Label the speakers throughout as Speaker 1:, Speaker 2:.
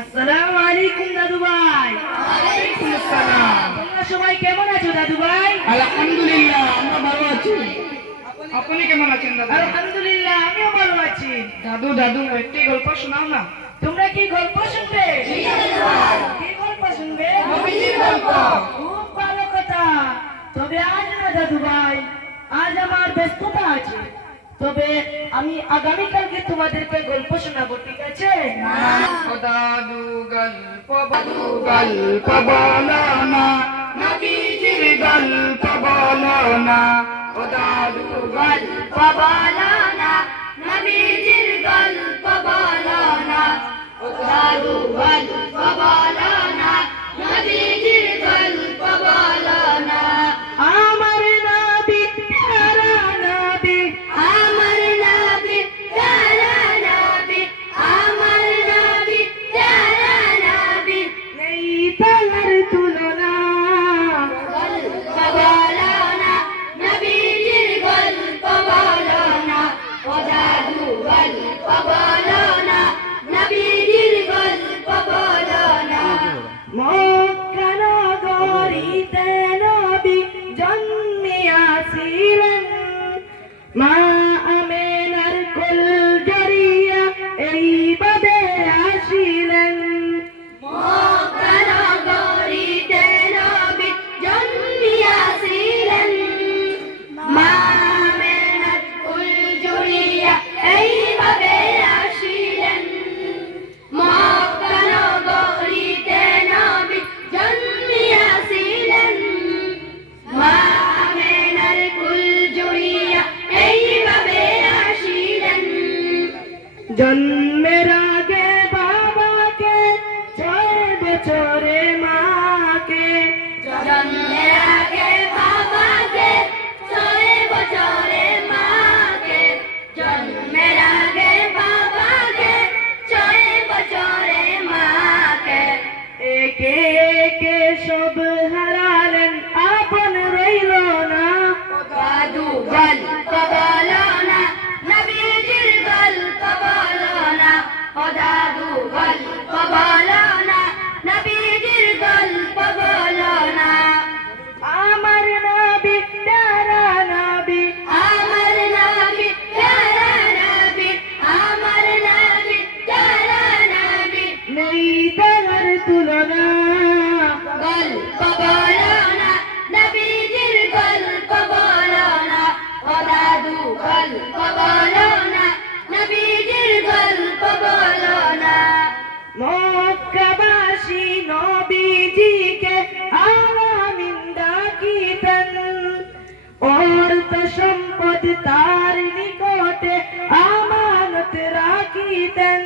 Speaker 1: আসসালামু আলাইকুম দাদু ভাই তোমরা সবাই কেমন আছো দাদু ভাই
Speaker 2: আলহামদুলিল্লাহ আমরা ভালো আছি। আপনি কেমন আছেন দাদা?
Speaker 1: আলহামদুলিল্লাহ আমিও ভালো আছি।
Speaker 2: দাদু দাদু একটি গল্প শোনাও না।
Speaker 1: তোমরা কি গল্প শুনবে? কি গল্প শুনবে? খুব ভালো কথা। তবে আজ না দাদু ভাই আজ আমার ব্যস্ততা আছে। তবে আমি আগামীকালকে তোমাদেরকে গল্প শোনাবো ঠিক আছে?
Speaker 2: দাদু গল্প বলো গল্প বলো না নবীজির গল্প বলো না। ও দাদু গল্প বলো ছিলেন মা जन्म मेरा গল্প বলো না, নবীজির গল্প বলো না। মক্কাবাসী নবীজিকে আলামিন্দা কিতেন। অর্থ সম্পদ তার নিকটে আমানত রাখিতেন।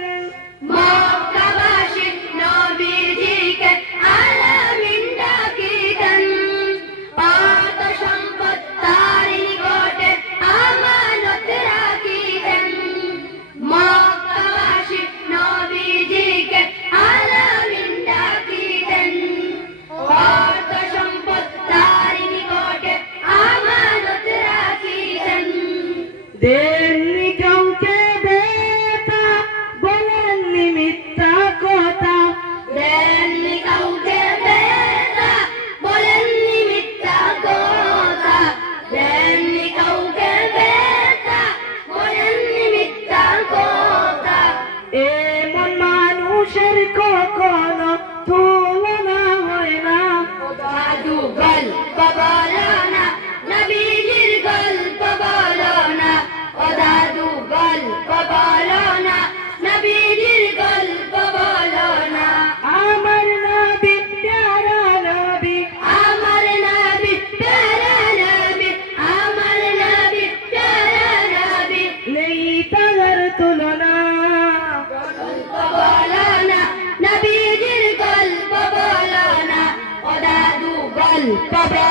Speaker 2: তবে